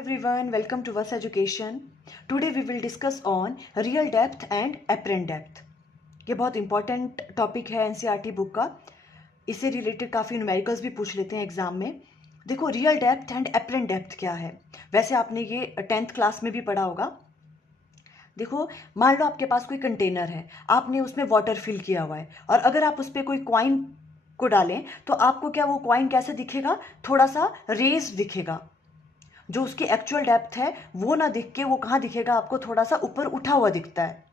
everyone, welcome to Vas Education. Today we will discuss on real depth and apparent depth. ये बहुत important topic है NCERT book का. इससे related काफ़ी numericals भी पूछ लेते हैं एग्जाम में. देखो real depth and apparent depth क्या है. वैसे आपने ये 10th क्लास में भी पढ़ा होगा. देखो मान लो आपके पास कोई कंटेनर है, आपने उसमें वाटर फिल किया हुआ है और अगर आप उस पर कोई कॉइन को डालें तो आपको क्या वो कॉइन कैसे दिखेगा, थोड़ा सा रेज दिखेगा. जो उसकी एक्चुअल डेप्थ है वो ना दिख के वो कहाँ दिखेगा, आपको थोड़ा सा ऊपर उठा हुआ दिखता है.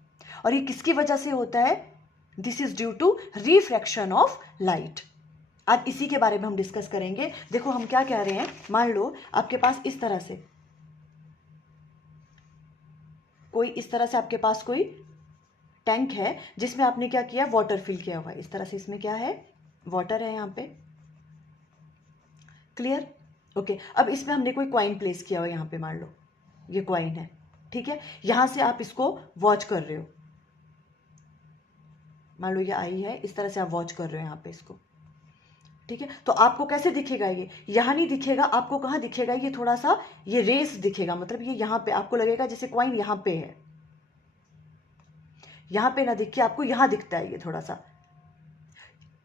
और ये किसकी वजह से होता है? This is due to refraction of light. आज इसी के बारे में हम डिस्कस करेंगे. देखो हम क्या कह रहे हैं, मान लो आपके पास इस तरह से आपके पास कोई टैंक है जिसमें आपने क्या किया, वाटर फिल किया हुआ है. इस तरह से इसमें क्या है, वाटर है यहाँ पे. क्लियर? ओके. अब इसमें हमने कोई कॉइन प्लेस किया हुआ है, यहाँ पे मान लो ये कॉइन है. ठीक है, यहां से आप इसको वॉच कर रहे हो. मान लो ये आई है, इस तरह से आप वॉच कर रहे हो यहाँ पे इसको. ठीक है, तो आपको कैसे दिखेगा, ये यहां नहीं दिखेगा, आपको कहां दिखेगा, ये थोड़ा सा ये रेस दिखेगा. मतलब ये यहां पे आपको लगेगा जैसे कॉइन यहां पे है, यहां पे ना दिख के आपको यहां दिखता है ये थोड़ा सा.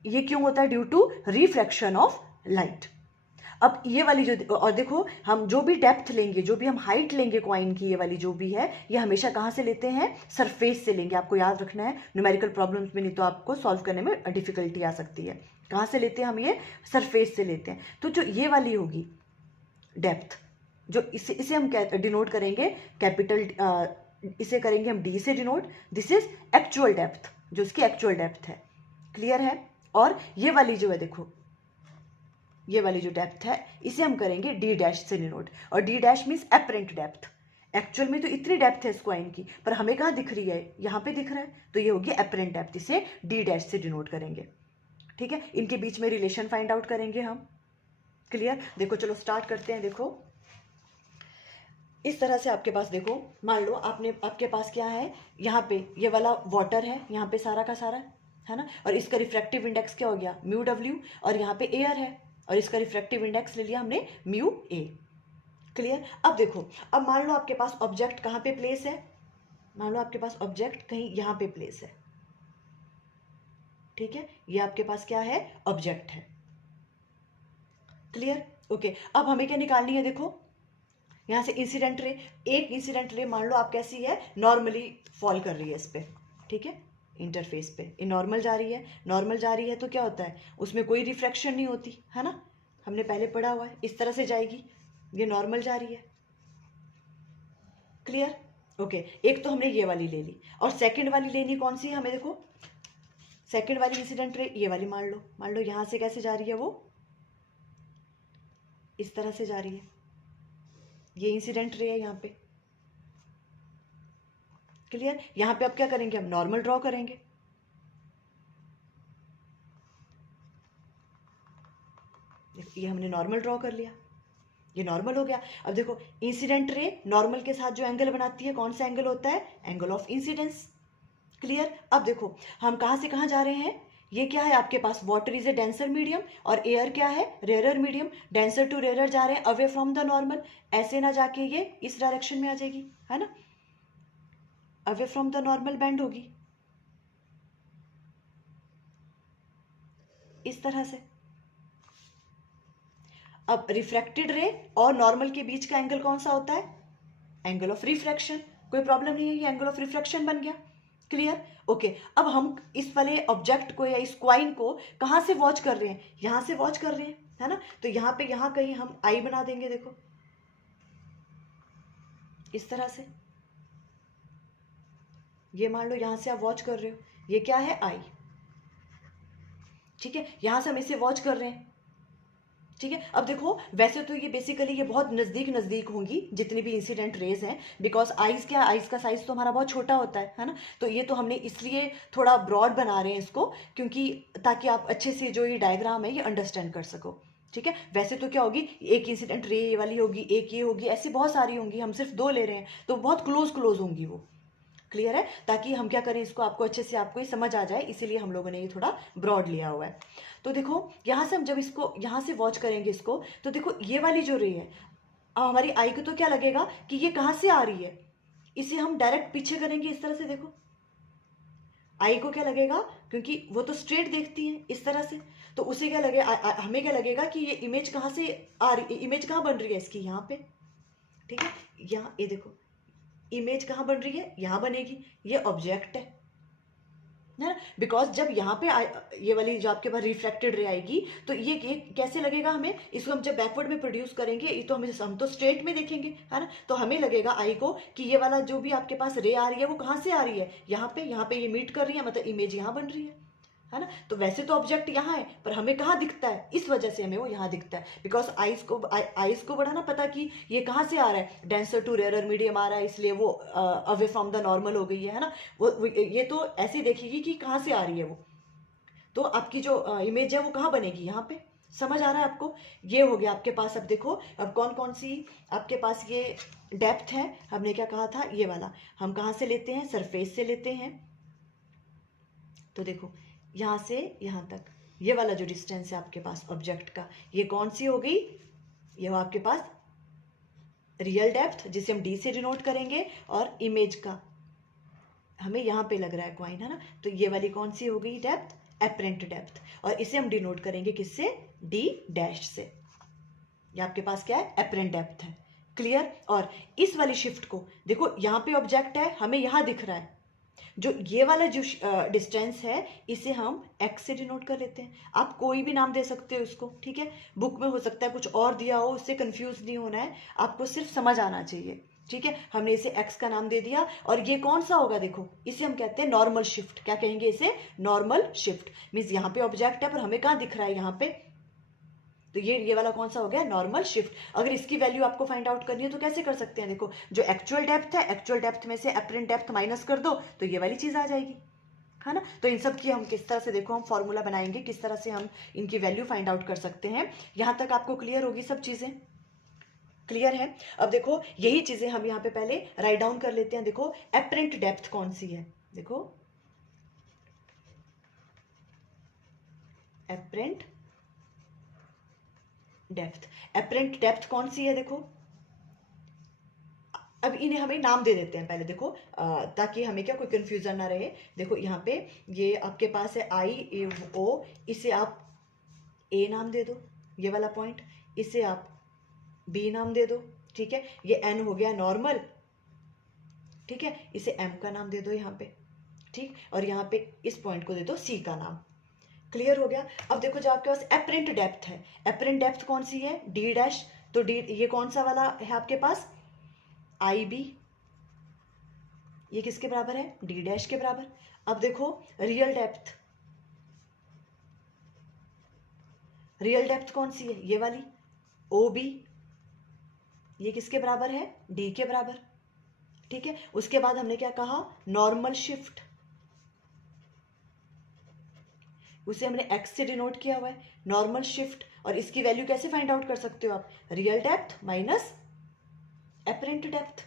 ये क्यों होता है? Due to refraction of light. अब ये वाली जो, और देखो हम जो भी डेप्थ लेंगे, जो भी हम हाइट लेंगे कॉइन की, ये वाली जो भी है, ये हमेशा कहाँ से लेते हैं, सरफेस से लेंगे. आपको याद रखना है न्यूमेरिकल प्रॉब्लम्स में, नहीं तो आपको सॉल्व करने में डिफिकल्टी आ सकती है. कहाँ से लेते हैं हम, ये सरफेस से लेते हैं. तो जो ये वाली होगी डेप्थ, जो इसे हम डिनोट करेंगे कैपिटल, इसे करेंगे हम डी से denote. This is actual depth, जो इसकी एक्चुअल डेप्थ है. क्लियर है? और ये वाली जो है, देखो ये वाली जो डेप्थ है, इसे हम करेंगे डी डैश से डिनोट. और D dash means apparent depth. Actual में तो इतनी डेप्थ है इस कॉइन की, पर हमें कहाँ दिख रही है, यहाँ पे दिख रहा है, तो ये होगी एपरेंट डेप्थ. इसे डी डैश से डिनोट करेंगे. ठीक है, इनके बीच में रिलेशन फाइंड आउट करेंगे हम. क्लियर? देखो चलो स्टार्ट करते हैं. देखो इस तरह से आपके पास, देखो मान लो आपके पास क्या है, यहाँ पे ये वाला वाटर है, यहाँ पे सारा का सारा है ना, और इसका रिफ्रैक्टिव इंडेक्स क्या हो गया, म्यू डब्ल्यू. और यहाँ पे एयर है और इसका रिफ्रैक्टिव इंडेक्स ले लिया हमने म्यू ए. क्लियर? अब देखो, अब मान लो आपके पास ऑब्जेक्ट कहाँ पे प्लेस है, मान लो आपके पास ऑब्जेक्ट कहीं यहाँ पे प्लेस है. ठीक है, ये आपके पास क्या है, ऑब्जेक्ट है. क्लियर? ओके. अब हमें क्या निकालनी है, देखो यहां से इंसिडेंट रे, एक इंसिडेंट रे मान लो आप कैसी है, नॉर्मली फॉल कर रही है इस पे. ठीक है, इंटरफेस पे ये नॉर्मल जा रही है. नॉर्मल जा रही है तो क्या होता है, उसमें कोई रिफ्रैक्शन नहीं होती है ना, हमने पहले पढ़ा हुआ है. इस तरह से जाएगी, ये नॉर्मल जा रही है. क्लियर? ओके. एक तो हमने ये वाली ले ली, और सेकंड वाली लेनी कौन सी है हमें, देखो सेकंड वाली इंसिडेंट रे ये वाली. मान लो यहां से कैसे जा रही है, वो इस तरह से जा रही है. ये इंसिडेंट रे है यहाँ पे. क्लियर? यहां पे अब क्या करेंगे, हम नॉर्मल ड्रॉ करेंगे. ये हमने नॉर्मल ड्रॉ कर लिया, ये नॉर्मल हो गया. अब देखो इंसिडेंट रे नॉर्मल के साथ जो एंगल बनाती है, कौन सा एंगल होता है, एंगल ऑफ इंसिडेंस. क्लियर? अब देखो हम कहां से कहां जा रहे हैं, ये क्या है आपके पास, water is a denser medium और एयर क्या है, rare medium. Denser to rare जा रहे हैं, अवे फ्रॉम द नॉर्मल. ऐसे ना जाके ये इस डायरेक्शन में आ जाएगी, है ना, away from the normal bend होगी इस तरह से. अब रिफ्रैक्टेड रे और नॉर्मल के बीच का एंगल कौन सा होता है, एंगल ऑफ रिफ्रैक्शन. कोई प्रॉब्लम नहीं है, ये एंगल ऑफ रिफ्रैक्शन बन गया. क्लियर? ओके. अब हम इस वाले ऑब्जेक्ट को या इस कॉइन को कहां से वॉच कर रहे हैं, यहां से वॉच कर रहे हैं, है ना. तो यहां पे यहां कहीं हम आई बना देंगे. देखो इस तरह से, ये मान लो यहां से आप वॉच कर रहे हो, ये क्या है, आई. ठीक है, यहां से हम इसे वॉच कर रहे हैं. ठीक है, अब देखो वैसे तो ये बेसिकली ये बहुत नजदीक नजदीक होंगी जितनी भी इंसिडेंट रेज हैं, बिकॉज आइज क्या, आइज का साइज तो हमारा बहुत छोटा होता है ना. तो ये तो हमने इसलिए थोड़ा ब्रॉड बना रहे हैं इसको, क्योंकि ताकि आप अच्छे से जो ये डायग्राम है ये अंडरस्टैंड कर सको. ठीक है, वैसे तो क्या होगी, एक इंसिडेंट रे ये वाली होगी, एक ये होगी, ऐसी बहुत सारी होंगी, हम सिर्फ 2 ले रहे हैं तो बहुत क्लोज क्लोज होंगी वो. क्लियर है? ताकि हम क्या करें, इसको आपको अच्छे से आपको ये समझ आ जाए, इसीलिए हम लोगों ने ये थोड़ा ब्रॉड लिया हुआ है. तो देखो यहां से हम जब इसको यहां से वॉच करेंगे इसको, तो देखो ये वाली जो रे है, अब हमारी आई को तो क्या लगेगा कि ये कहाँ से आ रही है, इसे हम डायरेक्ट पीछे करेंगे इस तरह से। देखो आई को क्या लगेगा, क्योंकि वो तो स्ट्रेट देखती है इस तरह से, तो उसे क्या लगेगा, हमें क्या लगेगा कि ये इमेज कहाँ से आ रही, इमेज कहाँ बन रही है इसकी, यहाँ पे, ठीक है। यहाँ ये देखो इमेज कहाँ बन रही है, यहाँ बनेगी, ये ऑब्जेक्ट है ना। बिकॉज जब यहाँ पे ये वाली जो आपके पास रिफ्लेक्टेड रे आएगी, तो ये कैसे लगेगा हमें, इसको हम जब बैकवर्ड में प्रोड्यूस करेंगे, ये तो हम तो स्ट्रेट में देखेंगे, है ना। तो हमें लगेगा आई को कि ये वाला जो भी आपके पास रे आ रही है वो कहाँ से आ रही है, यहाँ पे ये मीट कर रही है, मतलब इमेज यहाँ बन रही है ना। तो वैसे तो ऑब्जेक्ट यहाँ है, पर हमें कहाँ दिखता है, इस वजह से हमें वो यहाँ दिखता है। बिकॉज आइज को बड़ा ना पता कि ये कहाँ से आ रहा है, डेंसर टू रेयर मीडियम आ रहा है, इसलिए वो अवे फ्रॉम द नॉर्मल हो गई है ना। वो ये तो ऐसे देखेगी कि कहाँ से आ रही है वो, तो आपकी जो इमेज है वो कहाँ बनेगी, यहाँ पे। समझ आ रहा है आपको। ये हो गया आपके पास। अब देखो अब कौन कौन सी आपके पास ये डेप्थ है, हमने क्या कहा था, ये वाला हम कहाँ से लेते हैं, सरफेस से लेते हैं। तो देखो यहाँ से यहाँ तक ये वाला जो डिस्टेंस है आपके पास ऑब्जेक्ट का, ये कौन सी हो गई, ये हो आपके पास रियल डेप्थ, जिसे हम डी से डिनोट करेंगे, और इमेज का हमें यहाँ पे लग रहा है क्वाइन, है ना। तो ये वाली कौन सी हो गई डेप्थ, एपरेंट डेप्थ, और इसे हम डिनोट करेंगे किससे, डी डैश से। ये आपके पास क्या है, एपरेंट डेप्थ है। क्लियर। और इस वाली शिफ्ट को देखो, यहाँ पे ऑब्जेक्ट है, हमें यहाँ दिख रहा है, जो ये वाला जो डिस्टेंस है इसे हम एक्स से डिनोट कर लेते हैं। आप कोई भी नाम दे सकते हो इसको, ठीक है। बुक में हो सकता है कुछ और दिया हो, उससे कंफ्यूज नहीं होना है, आपको सिर्फ समझ आना चाहिए, ठीक है। हमने इसे एक्स का नाम दे दिया, और ये कौन सा होगा, देखो इसे हम कहते हैं नॉर्मल शिफ्ट। क्या कहेंगे इसे, नॉर्मल शिफ्ट। मीन्स यहाँ पे ऑब्जेक्ट है पर हमें कहाँ दिख रहा है, यहाँ पे, तो ये वाला कौन सा हो गया, नॉर्मल शिफ्ट। अगर इसकी वैल्यू आपको फाइंड आउट करनी है तो कैसे कर सकते हैं, देखो जो एक्चुअल डेप्थ है, एक्चुअल डेप्थ में से एपरेंट डेप्थ माइनस कर दो तो ये वाली चीज आ जाएगी, है ना। तो इन सब की हम किस तरह से, देखो हम फॉर्मूला बनाएंगे किस तरह से हम इनकी वैल्यू फाइंड आउट कर सकते हैं। यहां तक आपको क्लियर होगी, सब चीजें क्लियर है। अब देखो यही चीजें हम यहाँ पे पहले राइट डाउन कर लेते हैं। देखो एपरेंट डेप्थ कौन सी है, देखो एपरेंट डेप्थ, एपरेंट डेप्थ कौन सी है, देखो अब इन्हें हमें नाम दे देते हैं पहले, देखो ताकि हमें क्या कोई कंफ्यूजन ना रहे। देखो यहाँ पे ये आपके पास है आई ए ओ, इसे आप ए नाम दे दो, ये वाला पॉइंट, इसे आप बी नाम दे दो, ठीक है। ये एन हो गया नॉर्मल, ठीक है, इसे एम का नाम दे दो यहाँ पे, ठीक। और यहाँ पे इस पॉइंट को दे दो सी का नाम। क्लियर हो गया। अब देखो जो आपके पास एपरेंट डेप्थ है, एपरेंट डेप्थ कौन सी है, डी डैश, तो डी ये कौन सा वाला है आपके पास, आई बी, ये किसके बराबर है, डी डैश के बराबर। अब देखो रियल डेप्थ, रियल डेप्थ कौन सी है, ये वाली ओ बी, ये किसके बराबर है, डी के बराबर, ठीक है। उसके बाद हमने क्या कहा, नॉर्मल शिफ्ट, उसे हमने एक्स से डिनोट किया हुआ है, नॉर्मल शिफ्ट। और इसकी वैल्यू कैसे फाइंड आउट कर सकते हो आप, real depth minus apparent depth.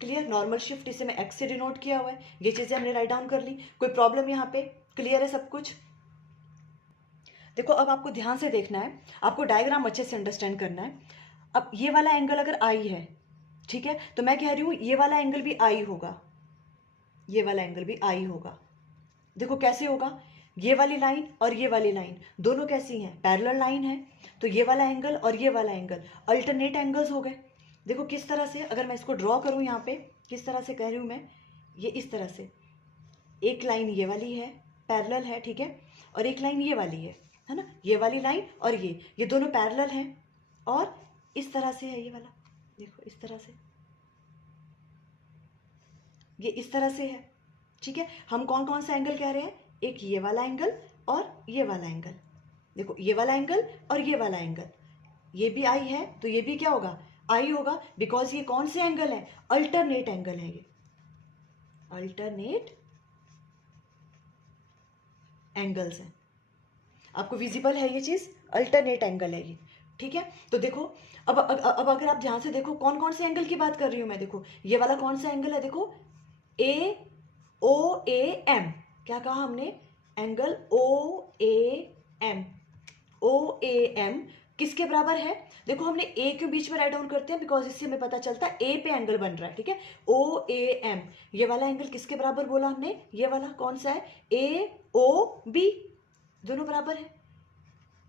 Clear. Normal shift इसे मैं एक्स से डिनोट किया हुआ है, ये चीजें हमने राइट डाउन कर ली। कोई प्रॉब्लम यहाँ पे, क्लियर है सब कुछ। देखो अब आपको ध्यान से देखना है, आपको डायग्राम अच्छे से अंडरस्टैंड करना है। अब ये वाला एंगल अगर आई है, ठीक है, तो मैं कह रही हूं ये वाला एंगल भी आई होगा, ये वाला एंगल भी आई होगा। देखो कैसे होगा, ये वाली लाइन और ये वाली लाइन दोनों कैसी हैं, पैरेलल लाइन है, तो ये वाला एंगल और ये वाला एंगल अल्टरनेट एंगल्स हो गए। देखो किस तरह से, अगर मैं इसको ड्रॉ करूं यहाँ पे, किस तरह से कह रही हूं मैं, ये इस तरह से, एक लाइन ये वाली है पैरेलल है, ठीक है, और एक लाइन ये वाली है ना, ये वाली लाइन और ये दोनों पैरेलल हैं, और इस तरह से है ये वाला, देखो इस तरह से, ये इस तरह से है, ठीक है। हम कौन कौन सा एंगल कह रहे हैं, एक ये वाला एंगल और ये वाला एंगल, देखो ये वाला एंगल और ये वाला एंगल, ये भी आई है तो ये भी क्या होगा, आई होगा, बिकॉज ये कौन से एंगल है, अल्टरनेट एंगल है, ये अल्टरनेट एंगल्स हैं। आपको विजिबल है ये चीज, अल्टरनेट एंगल है ये, ठीक है। तो देखो अब अगर आप ध्यान से देखो कौन कौन से एंगल की बात कर रही हूं मैं, देखो ये वाला कौन सा एंगल है, देखो ए ओ ए एम, क्या कहा हमने, angle O A M, O A M किसके बराबर है? देखो हमने ए के बीच में राइट डाउन करते हैं बिकॉज इससे हमें पता चलता है ए पे एंगल बन रहा है, ठीक है। ओ ए एम, ये वाला एंगल किसके बराबर बोला हमने? ये वाला कौन सा है? ए ओ बी, दोनों बराबर है,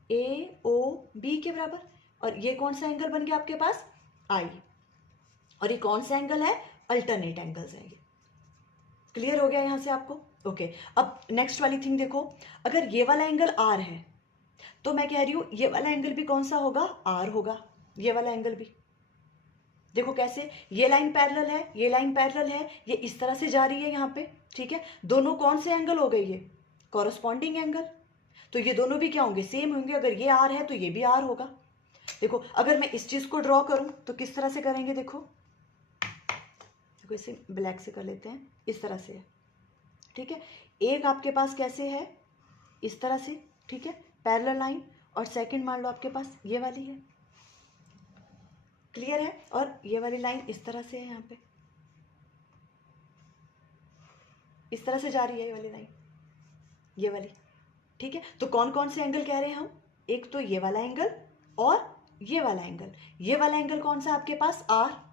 ए ओ बी के बराबर। और ये कौन सा एंगल बन गया आपके पास? आई। और ये कौन सा एंगल है? अल्टरनेट एंगल्स है ये। क्लियर हो गया यहां से आपको? ओके, अब नेक्स्ट वाली थिंग देखो, अगर ये वाला एंगल आर है तो मैं कह रही हूं ये वाला एंगल भी कौन सा होगा? आर होगा, ये वाला एंगल भी। देखो कैसे, ये लाइन पैरेलल है, ये लाइन पैरेलल है, ये इस तरह से जा रही है यहाँ पे, ठीक है। दोनों कौन से एंगल हो गए? ये कॉरस्पॉन्डिंग एंगल। तो ये दोनों भी क्या होंगे? सेम होंगे। अगर ये आर है तो ये भी आर होगा। देखो अगर मैं इस चीज को ड्रॉ करूं तो किस तरह से करेंगे? देखो इसे ब्लैक से कर लेते हैं, इस तरह से है, ठीक है। एक आपके पास कैसे है? इस तरह से, ठीक है, पैरेलल लाइन। और सेकंड मान लो आपके पास ये वाली है, क्लियर है। और ये वाली लाइन इस तरह से है, यहाँ पे इस तरह से जा रही है ये वाली लाइन, ये वाली, ठीक है। तो कौन कौन से एंगल कह रहे हैं हम? एक तो ये वाला एंगल और ये वाला एंगल। ये वाला एंगल कौन सा आपके पास? आर।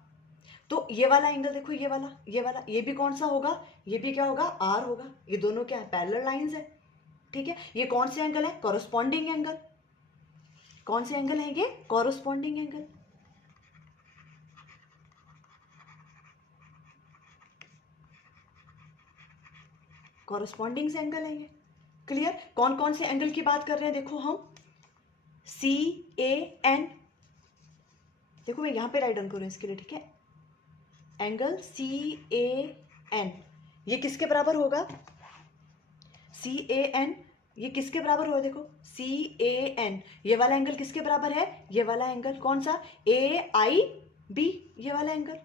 तो ये वाला एंगल देखो, ये वाला, ये वाला, ये भी कौन सा होगा? ये भी क्या होगा? आर होगा। ये दोनों क्या है? पैरेलल लाइंस है, ठीक है। ये कौन से एंगल है? Corresponding angle. कौन से एंगल है ये? Corresponding angle. कॉरस्पॉन्डिंग एंगल है ये, क्लियर। कौन कौन से एंगल की बात कर रहे हैं? देखो हम सी ए एन, देखो मैं यहां पे राइट डाउन करूं इसके लिए, ठीक है। एंगल सी ए एन, ये किसके बराबर होगा? सी ए एन, ये किसके बराबर होगा? देखो सी ए एन, ये वाला एंगल किसके बराबर है? ये वाला एंगल कौन सा? ए आई बी, ये वाला एंगल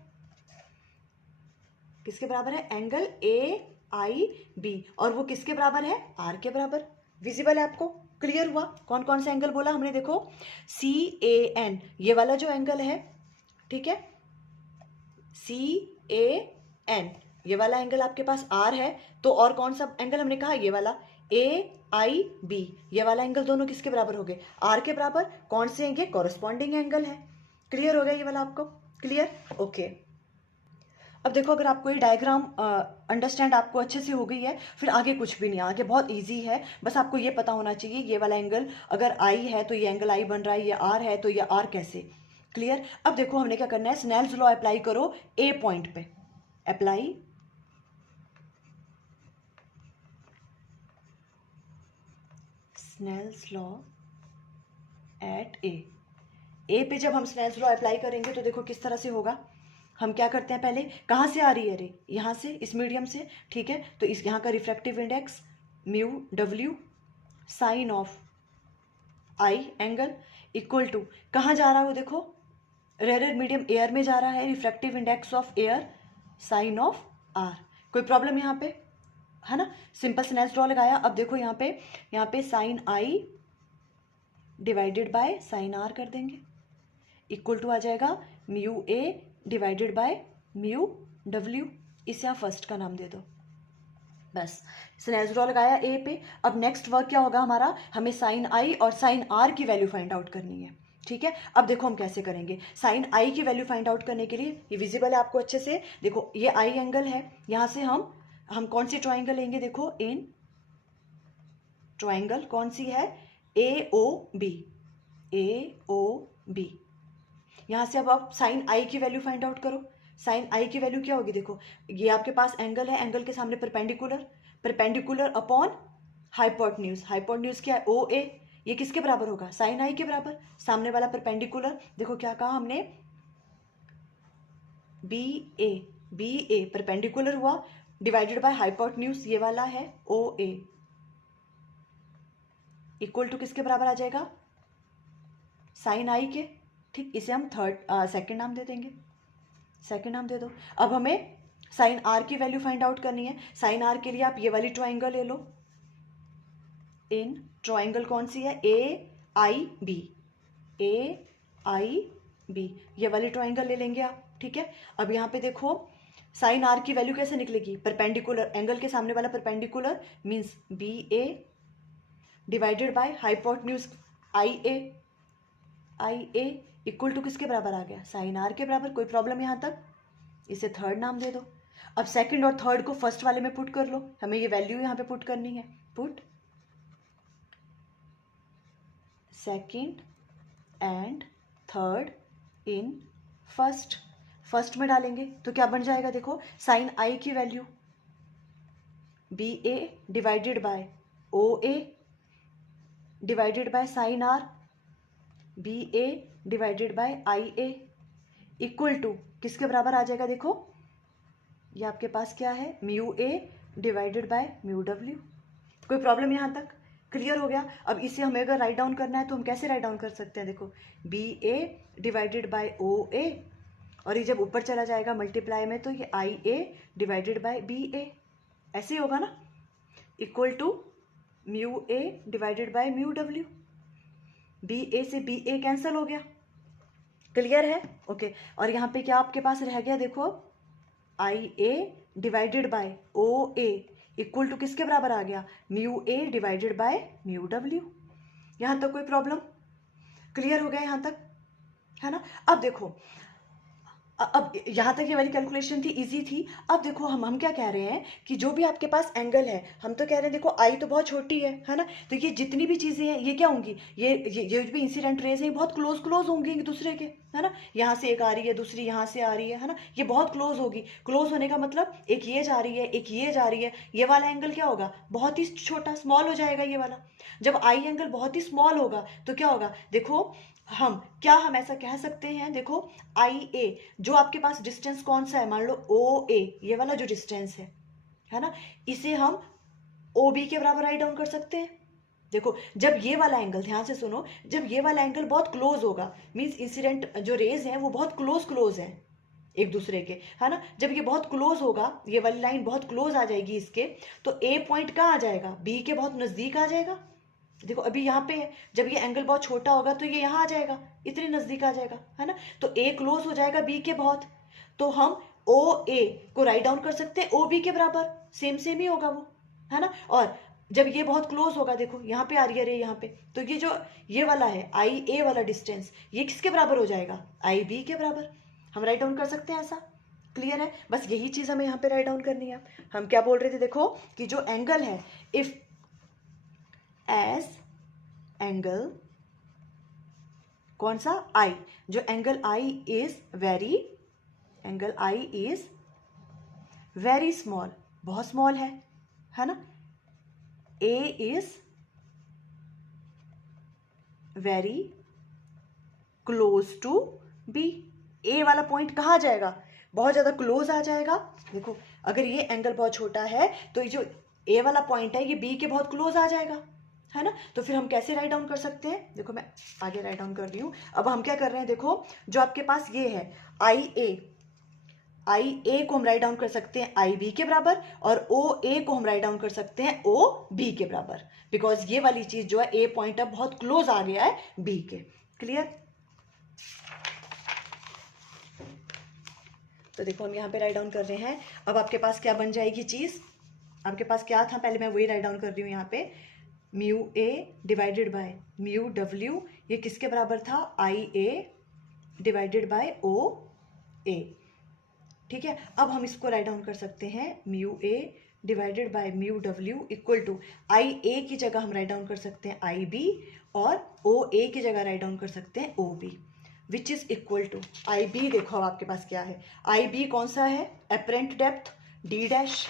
किसके बराबर है? Angle A I B. और वो किसके बराबर है? आर के बराबर। विजिबल है आपको? क्लियर हुआ? कौन कौन सा एंगल बोला हमने? देखो सी ए एन, ये वाला जो एंगल है, ठीक है, सी ए एन, ये वाला एंगल आपके पास आर है। तो और कौन सा एंगल हमने कहा? ये वाला ए आई बी, ये वाला एंगल दोनों किसके बराबर हो गए? आर के बराबर। कौन से हैं ये? कॉरस्पॉन्डिंग एंगल है। क्लियर हो गया ये वाला आपको? Clear, okay. अब देखो अगर आपको ये डायग्राम अंडरस्टैंड आपको अच्छे से हो गई है, फिर आगे कुछ भी नहीं, आगे बहुत इजी है। बस आपको ये पता होना चाहिए ये वाला एंगल अगर आई है तो ये एंगल आई बन रहा है, ये आर है तो ये आर कैसे। क्लियर। अब देखो हमने क्या करना है? स्नेल्स लॉ अप्लाई करो ए पॉइंट पे। अप्लाई स्नेल्स लॉ एट ए पे जब हम स्नेल्स लॉ अप्लाई करेंगे तो देखो किस तरह से होगा। हम क्या करते हैं? पहले कहाँ से आ रही है रे? यहाँ से, इस मीडियम से, ठीक है। तो इस यहाँ का refractive index mu W sine of I angle equal to कहाँ जा रहा है वो? देखो रेयर मीडियम एयर में जा रहा है, refractive index of air sine of R. कोई प्रॉब्लम यहाँ पे है ना? सिंपल स्नेल्स लॉ लगाया। अब देखो यहाँ पे sine I divided by sine R कर देंगे, इक्वल टू आ जाएगा mu A divided by mu W. इसे आप फर्स्ट का नाम दे दो, बस। स्नेल्स लॉ लगाया ए पे। अब नेक्स्ट वर्क क्या होगा हमारा? हमें साइन आई और साइन आर की वैल्यू फाइंड आउट करनी है, ठीक है। अब देखो हम कैसे करेंगे। साइन आई की वैल्यू फाइंड आउट करने के लिए, ये विजिबल है आपको अच्छे से, देखो ये आई एंगल है, यहां से हम कौन सी ट्राइंगल लेंगे? देखो इन ट्राइंगल कौन सी है? ए ओ बी, ए ओ बी। यहां से अब आप साइन आई की वैल्यू फाइंड आउट करो। साइन आई की वैल्यू क्या होगी? देखो ये आपके पास एंगल है, एंगल के सामने perpendicular, perpendicular upon hypotenuse. Hypotenuse क्या है? ओ ए। ये किसके बराबर होगा? साइन आई के बराबर। सामने वाला परपेंडिकुलर, देखो क्या कहा हमने? बी ए, बी ए परपेंडिकुलर हुआ, डिवाइडेड बाय हाइपोटेन्यूज, ये वाला है ओ ए, इक्वल टू किसके बराबर आ जाएगा? साइन आई के, ठीक। इसे हम सेकंड नाम दे देंगे, सेकंड नाम दे दो। अब हमें साइन आर की वैल्यू फाइंड आउट करनी है। साइन आर के लिए आप ये वाली ट्राइंगल ले लो। इन ट्राइंगल कौन सी है? ए I B, A I B, ये वाली ट्राइंगल ले लेंगे आप, ठीक है। अब यहाँ पे देखो साइन आर की वैल्यू कैसे निकलेगी? परपेंडिकुलर, एंगल के सामने वाला perpendicular means B A divided by hypotenuse I A, I A equal to किसके बराबर आ गया, साइन आर के बराबर। कोई प्रॉब्लम यहाँ तक? इसे थर्ड नाम दे दो। अब सेकंड और थर्ड को फर्स्ट वाले में पुट कर लो, हमें ये वैल्यू यहाँ पे पुट करनी है। Put second and third in first. First में डालेंगे तो क्या बन जाएगा, देखो साइन आई की value B A divided by O A divided by sine R B A divided by I A equal to किसके बराबर आ जाएगा, देखो ये आपके पास क्या है, mu A divided by mu W. कोई प्रॉब्लम यहाँ तक? क्लियर हो गया। अब इसे हमें अगर राइट डाउन करना है तो हम कैसे राइट डाउन कर सकते हैं, देखो B A divided by O ए, और ये जब ऊपर चला जाएगा मल्टीप्लाई में तो ये I A divided by B A, ऐसे ही होगा ना, equal to mu A divided by mu W. B A से बी ए कैंसिल हो गया। क्लियर है? ओके। और यहाँ पे क्या आपके पास रह गया, देखो I A divided by O A equal to किसके बराबर आ गया, mu A divided by mu W. यहाँ तक कोई प्रॉब्लम? क्लियर हो गया यहाँ तक, है ना? अब देखो, अब यहाँ तक ये वाली कैलकुलेशन थी, इजी थी। अब देखो हम क्या कह रहे हैं कि जो भी आपके पास एंगल है, हम तो कह रहे हैं देखो आई तो बहुत छोटी है ना, तो ये जितनी भी चीज़ें हैं ये क्या होंगी, ये भी इंसिडेंट रेज हैं, बहुत क्लोज होंगी एक दूसरे के, है ना। यहाँ से एक आ रही है, दूसरी यहाँ से आ रही है ना, ये बहुत क्लोज होगी। क्लोज होने का मतलब एक ये जा रही है, एक ये जा रही है, ये वाला एंगल क्या होगा, बहुत ही छोटा, स्मॉल हो जाएगा ये वाला। जब आई एंगल बहुत ही स्मॉल होगा तो क्या होगा, देखो हम ऐसा कह सकते हैं, देखो आई ए जो आपके पास डिस्टेंस कौन सा है, मान लो ओ ए, ये वाला जो डिस्टेंस है ना, इसे हम ओ बी के बराबर राइट डाउन कर सकते हैं। देखो जब ये वाला एंगल, ध्यान से सुनो, जब ये वाला एंगल बहुत क्लोज होगा, मींस इंसिडेंट जो रेज हैं वो बहुत क्लोज हैं एक दूसरे के, है ना। जब ये बहुत क्लोज होगा, ये वाली लाइन बहुत क्लोज आ जाएगी इसके, तो ए पॉइंट कहाँ आ जाएगा, बी के बहुत नजदीक आ जाएगा। देखो अभी यहाँ पे है, जब ये एंगल बहुत छोटा होगा तो ये यहाँ आ जाएगा, इतने नजदीक आ जाएगा, है ना। तो ए क्लोज हो जाएगा बी के बहुत, तो हम ओ ए को राइट डाउन कर सकते हैं ओ बी के बराबर, सेम ही होगा वो, है ना। और जब ये बहुत क्लोज होगा, देखो यहाँ पे आ रही है रे, यहाँ पे, तो ये जो ये वाला है आई ए वाला डिस्टेंस, ये किसके बराबर हो जाएगा, आई बी के बराबर। हम राइट डाउन कर सकते हैं ऐसा। क्लियर है? बस यही चीज हमें यहाँ पे राइट डाउन करनी है। हम क्या बोल रहे थे, देखो कि जो एंगल है, इफ एज एंगल कौन सा, आई, जो angle I is very small, बहुत स्मॉल है ना, A is very close to B. A वाला पॉइंट कहाँ आ जाएगा, बहुत ज्यादा क्लोज आ जाएगा। देखो अगर ये एंगल बहुत छोटा है तो ये जो ए वाला पॉइंट है ये बी के बहुत क्लोज आ जाएगा, है ना। तो फिर हम कैसे राइट डाउन कर सकते हैं, देखो मैं आगे राइट डाउन कर रही हूँ। अब हम क्या कर रहे हैं, देखो जो आपके पास ये है आई ए को हम राइट डाउन कर सकते हैं आई बी के बराबर, और ओ ए को हम राइट डाउन कर सकते हैं ओ बी के बराबर, बिकॉज ये वाली चीज जो है ए पॉइंट अब बहुत क्लोज आ गया है बी के। क्लियर? तो देखो हम यहाँ पे राइट डाउन कर रहे हैं। अब आपके पास क्या बन जाएगी चीज, आपके पास क्या था, पहले मैं वही राइट डाउन कर रही हूँ यहाँ पे, mu A divided by mu W, ये किसके बराबर था, आई ए डिवाइडेड बाय ओ ए। ठीक है, अब हम इसको राइट डाउन कर सकते हैं, mu A divided by mu W equal to I A की जगह हम राइट डाउन कर सकते हैं आई बी, और ओ ए की जगह राइट डाउन कर सकते हैं O B, which is equal to I B. देखो अब आपके पास क्या है, आई बी कौन सा है, एपरेंट डेप्थ डी डैश,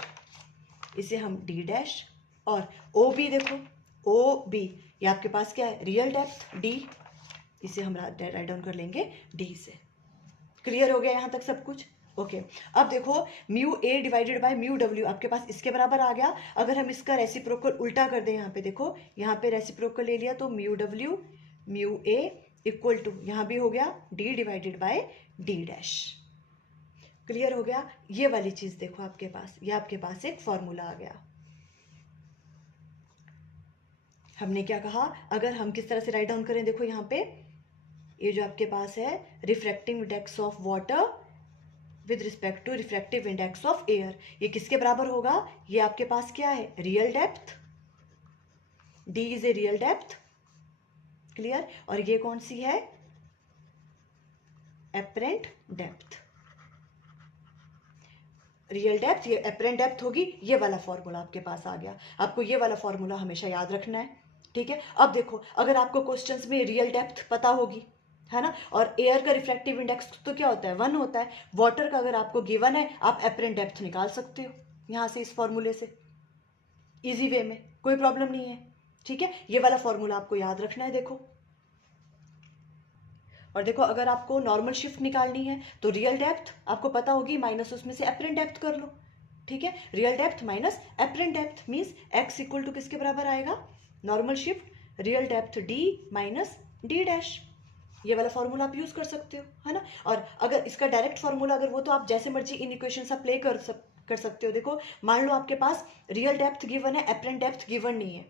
इसे हम डी डैश, और ओ बी देखो ओ बी, ये आपके पास क्या है, रियल डेप्थ डी, इसे हम राइट डाउन कर लेंगे डी से। क्लियर हो गया यहाँ तक सब कुछ? ओके। अब देखो mu A divided by mu W आपके पास इसके बराबर आ गया। अगर हम इसका रेसिप्रोकल उल्टा कर दें, यहाँ पे देखो, यहाँ पे रेसिप्रोकल ले लिया तो mu W mu A equal to, यहाँ भी हो गया D divided by D dash. Clear हो गया? ये वाली चीज देखो आपके पास, ये आपके पास एक फॉर्मूला आ गया। हमने क्या कहा, अगर हम किस तरह से राइट डाउन करें, देखो यहाँ पे ये जो आपके पास है refractive index of water with respect to refractive index of air, ये किसके बराबर होगा, ये आपके पास क्या है, real depth, D is a real depth. Clear? और ये कौन सी है, एपरेंट डेप्थ। रियल डेप्थ ये एपरेंट डेप्थ होगी, ये वाला फॉर्मूला आपके पास आ गया। आपको ये वाला फॉर्मूला हमेशा याद रखना है, ठीक है। अब देखो, अगर आपको क्वेश्चंस में रियल डेप्थ पता होगी, है ना, और एयर का रिफ्रैक्टिव इंडेक्स तो क्या होता है, 1 होता है। वाटर का अगर आपको गिवन है, आप एपरेंट डेप्थ निकाल सकते हो यहाँ से, इस फॉर्मूले से, इजी वे में, कोई प्रॉब्लम नहीं है, ठीक है। ये वाला फॉर्मूला आपको याद रखना है। देखो, और देखो, अगर आपको नॉर्मल शिफ्ट निकालनी है तो रियल डेप्थ आपको पता होगी, माइनस उसमें से एपरेंट डेप्थ कर लो, ठीक है। Real depth minus apparent depth means X equal to किसके बराबर आएगा, normal shift real depth D minus D dash. ये वाला फॉर्मूला आप यूज कर सकते हो, है ना। और अगर इसका डायरेक्ट फॉर्मूला अगर वो, तो आप जैसे मर्जी इन इक्वेशन अप्लाई कर सकते हो। देखो, मान लो आपके पास रियल डेप्थ गिवन है, एपरेंट डेप्थ गिवन नहीं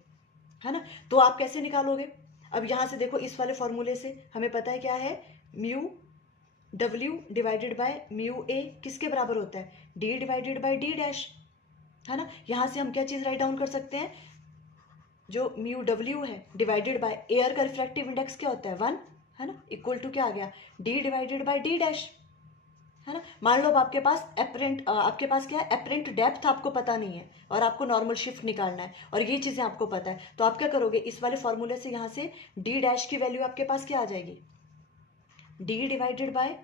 है ना, तो आप कैसे निकालोगे। अब यहां से देखो, इस वाले फॉर्मूले से हमें पता है क्या है, mu W divided by mu A किसके बराबर होता है, D divided by D dash, है ना। यहां से हम क्या चीज राइट डाउन कर सकते हैं, जो म्यू डब्ल्यू है डिवाइडेड बाय एयर का रिफ्रैक्टिव इंडेक्स क्या होता है, 1, है ना, इक्वल टू क्या आ गया, D divided by D dash, है ना। मान लो अब आपके पास आपके पास क्या है, एपरेंट डेप्थ आपको पता नहीं है और आपको नॉर्मल शिफ्ट निकालना है और ये चीजें आपको पता है, तो आप क्या करोगे, इस वाले फॉर्मूले से यहाँ से डी डैश की वैल्यू आपके पास क्या आ जाएगी, D divided bye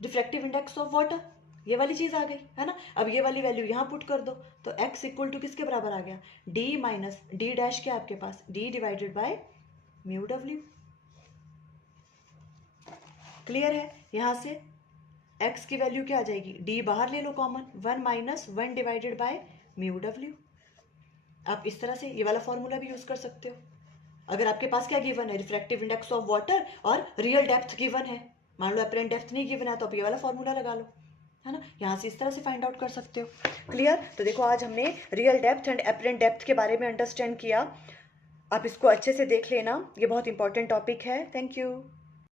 refractive index of water, ये वाली चीज आ गई, है ना। अब ये वाली वैल्यू यहाँ पुट कर दो, तो x इक्वल टू किसके बराबर आ गया, d माइनस डी डैश क्या आपके पास, d divided by mu W. Clear है। यहाँ से x की वैल्यू क्या आ जाएगी, d बाहर ले लो common, 1 minus 1 divided by mu W. आप इस तरह से ये वाला फॉर्मूला भी यूज कर सकते हो। अगर आपके पास क्या गिवन है, रिफ्रैक्टिव इंडेक्स ऑफ वाटर और रियल डेप्थ गिवन है, मान लो एपरेंट डेप्थ नहीं गिवन है, तो आप ये वाला फॉर्मूला लगा लो, है ना। यहाँ से इस तरह से फाइंड आउट कर सकते हो। क्लियर। तो देखो, आज हमने real depth and apparent depth के बारे में अंडरस्टैंड किया। आप इसको अच्छे से देख लेना, ये बहुत इंपॉर्टेंट टॉपिक है। Thank you.